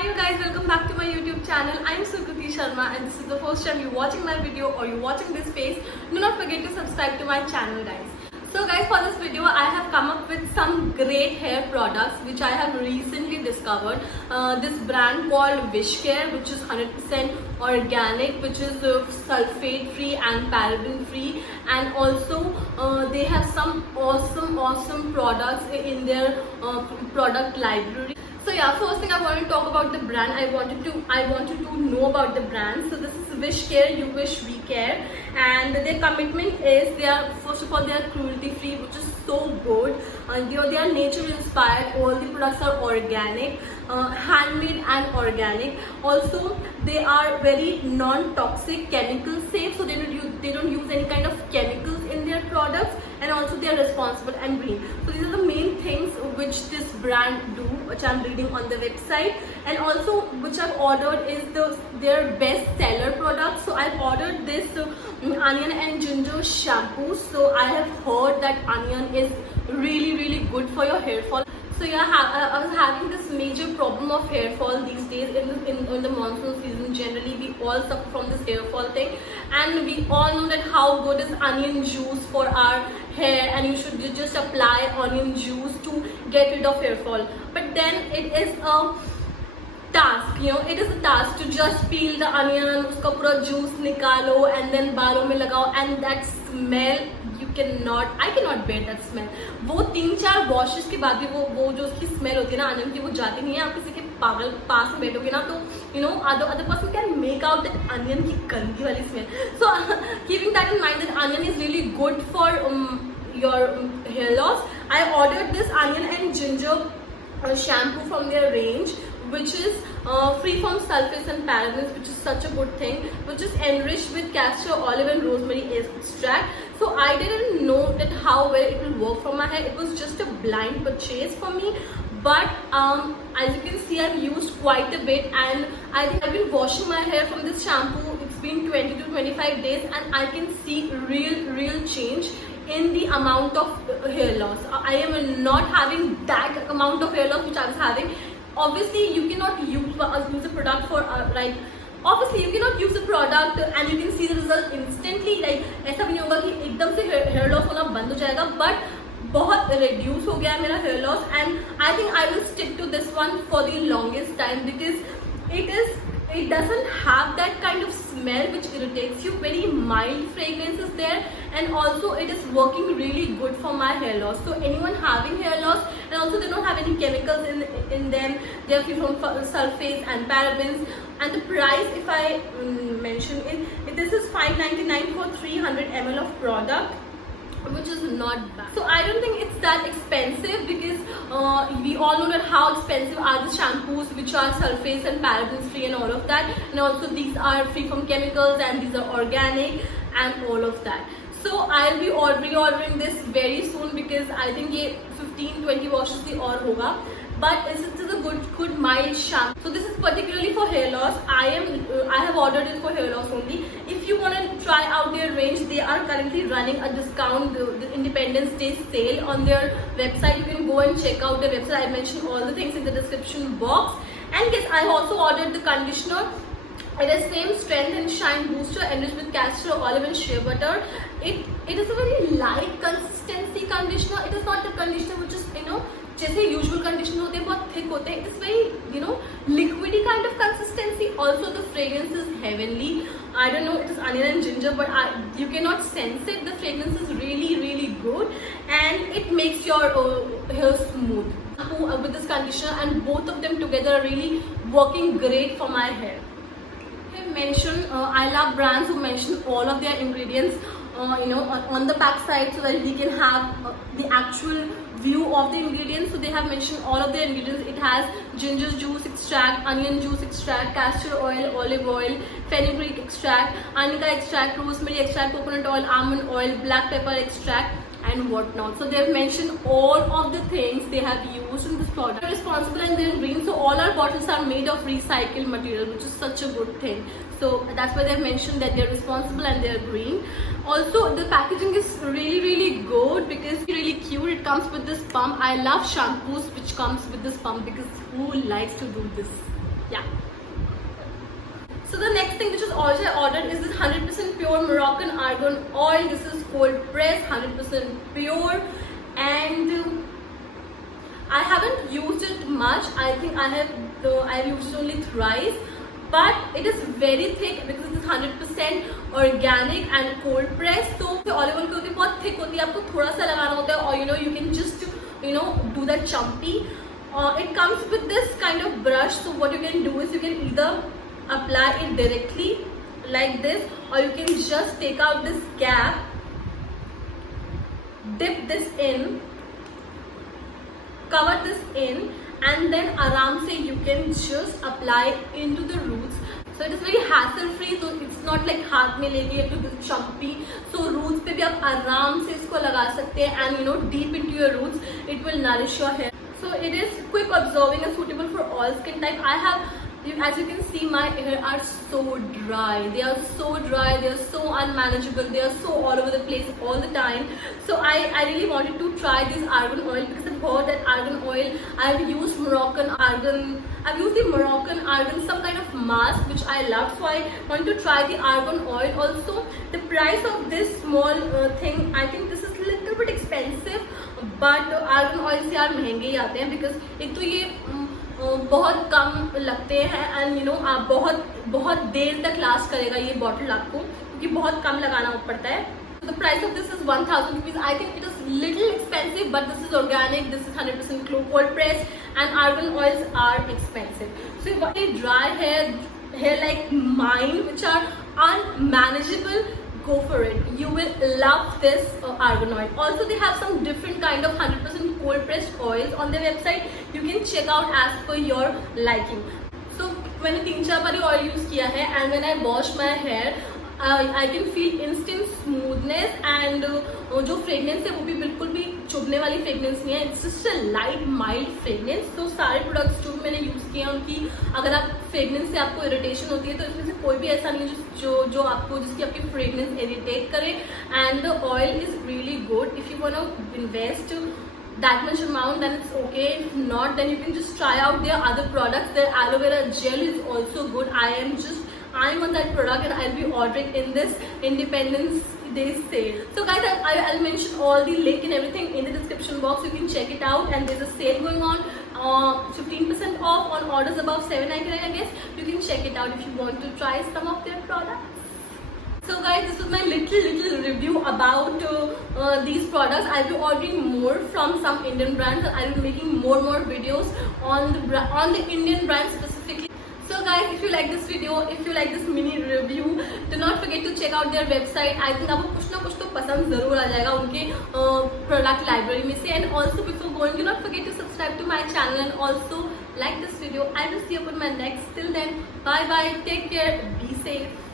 Hi you guys, welcome back to my YouTube channel. I'm Sukriti Sharma and this is the first time you're watching my video or you're watching this face. Do not forget to subscribe to my channel guys. So guys, for this video I have come up with some great hair products which I have recently discovered. This brand called Wishcare, which is 100% organic, which is sulfate free and paraben free, and also they have some awesome products in their product library. So yeah, first thing I want to talk about the brand. I wanted to know about the brand. So this is Wishcare, You Wish We Care, and their commitment is they are, first of all, they are cruelty free, which is so good. They are nature inspired. All the products are organic, handmade and organic. Also, they are very non-toxic, chemical safe. So they don't use any kind of chemicals in their products, and also they are responsible and green. So these are the main things which this brand do, which I'm reading on the website, and also which I've ordered is their best seller product. So I've ordered this onion and ginger shampoo. So I have heard that onion is really good for your hair fall. So yeah, I was having this major problem of hair fall these days in the monsoon season. Generally, we all suffer from this hair fall thing, and we all know that how good is onion juice for our hair, and you should just apply onion juice to get rid of hair fall. But then it is a task, it is a task to just peel the onion, uska pura juice nikalo and then बालों में लगाओ, and that smell I cannot bear that smell. वो 3-4 washes के बाद भी वो जो उसकी smell होती है ना अनियन की, वो जाती नहीं है. आप किसी के पागल पास में बैठोगे ना तो other person can make out that onion की गंदी वाली smell. So keeping that in mind, that onion is really good for your hair loss, I ordered this onion and ginger shampoo from their range, which is free from sulfates and parabens, which is such a good thing, which is enriched with castor olive and rosemary extract. So I didn't know that how well it will work for my hair. It was just a blind purchase for me, but as you can see, I've used quite a bit, and I think I've been washing my hair from this shampoo. It's been 20 to 25 days, and I can see real change in the amount of hair loss. I am not having that amount of hair loss which I was having. Obviously you cannot use a product for obviously you cannot use a product and you can see the result instantly. Like ऐसा भी नहीं होगा कि एकदम से hair loss होना बंद हो जाएगा, but बहुत reduce हो गया है मेरा hair loss, and I think I will stick to this one for the longest time because it doesn't have that kind of smell which irritates you. Very mild fragrance is there, and also it is working really good for my hair loss. So anyone having hair loss, and also they don't have any chemicals in them, they are free from sulfates and parabens, and the price, if I mention it, this is $5.99 for 300 ml of product, which is not bad. So I don't think it's that expensive because we all know that how expensive are the shampoos which are sulfates and parabens free and all of that, and also these are free from chemicals and these are organic and all of that. So I'll be reordering this very soon because I think ये 15-20 washes भी और होगा. But this is a good mild shampoo. So this is particularly for hair loss. I have ordered it for hair loss only. If you want to try out their range, they are currently running a discount, the Independence Day sale on their website. You can go and check out their website. I mentioned all the things in the description box. And yes, I also ordered the conditioner. It is same strength and shine booster enriched with castor olive and shea butter. It is a very light consistency conditioner. It is not the conditioner which is जैसे usual conditioner होते हैं बहुत thick होते हैं. It is very liquidy kind of consistency. Also the fragrance is heavenly. I don't know it is onion and ginger, but you can not sense it. The fragrance is really good, and it makes your hair smooth with this conditioner, and both of them together are really working great for my hair. I love brands who mention all of their ingredients on the back side so that we can have the actual view of the ingredients. So they have mentioned all of the ingredients. It has ginger juice extract, onion juice extract, castor oil, olive oil, fenugreek extract, arnica extract, rosemary extract, coconut oil, almond oil, black pepper extract, and whatnot. So they have mentioned all of the things they have used in this product. They're responsible and they're green. So all our bottles are made of recycled material, which is such a good thing. So that's why they've mentioned that they're responsible and they're green. Also, the packaging is really good because it's really cute. It comes with this pump. I love shampoos which comes with this pump because who likes to do this? Yeah. So the next thing which is also I ordered is this 100% pure Moroccan argan oil. This is cold pressed, 100% pure, and I haven't used it much. I think I've used it only thrice, but it is very thick because it is 100% organic and cold pressed. So olive oil की होती है बहुत thick होती है, आपको थोड़ा सा लगाना होता है, or you can just do that chumpy. It comes with this kind of brush. So what you can do is you can either apply it directly like this, or you can just take out this cap, dip this in, cover this in, and then aram se you can just apply into the roots. So it is very hassle free, so it's not like हाथ में लेके you have to do chumpy. So roots पे भी आप आराम से इसको लगा सकते हैं, and deep into your roots it will nourish your hair. So it is quick absorbing and suitable for all skin type. As you can see, my hair are so dry. They are so dry. They are so unmanageable. They are so all over the place all the time. So I really wanted to try this argan oil because I've heard that argan oil. I've used Moroccan argan. I've used the Moroccan argan, some kind of mask which I love. So I wanted to try the argan oil. Also, the price of this small thing, I think this is a little bit expensive. But argan oil से यार महंगे ही आते हैं because एक तो ये बहुत कम लगते हैं, एंड आप बहुत देर तक लास्ट करेगा ये बॉटल आपको, क्योंकि बहुत कम लगाना पड़ता है. The price of this is 1,000 rupees. I think it is little expensive, but this is organic, this is 100% cold pressed, and argan oils are expensive. So if you want dry hair like mine, which are unmanageable, go for it. You will love this argan oil. Also, they have some different kind of 100% cold pressed oils on their website. You can check out as per your liking. So मैंने 3-4 बार oil use किया है, and when I wash my hair, I can feel instant smoothness, and जो fragrance है वो भी बिल्कुल भी चुभने वाली fragrance नहीं है. It's just a light mild fragrance. तो सारे products जो मैंने use किए हैं उनकी अगर आप fragrance से आपको irritation होती है तो इसमें से कोई भी ऐसा नहीं है जो आपको जिसकी आपकी fragrance irritate करे. And the oil is really good. If you wanna invest that much amount, then it's okay. If not, then you can just try out their other products. Their aloe vera gel is also good. I'm on that product, and I'll be ordering in this Independence Day sale. So guys, I'll mention all the link and everything in the description box. You can check it out, and there's a sale going on, 15% off on orders above $7.99. I guess you can check it out if you want to try some of their products. So guys, this is my little review about these products. I'll be ordering more from some Indian brands, and I'll be making more videos on the Indian brands specifically. So guys, if you like this video, if you like this mini review, do not forget to check out their website. I think आपको कुछ ना कुछ तो पसंद जरूर आ जाएगा उनके product library में से. And also before going, do not forget to subscribe to my channel and also like this video. I will see you upon my next. Till then, bye bye. Take care. Be safe.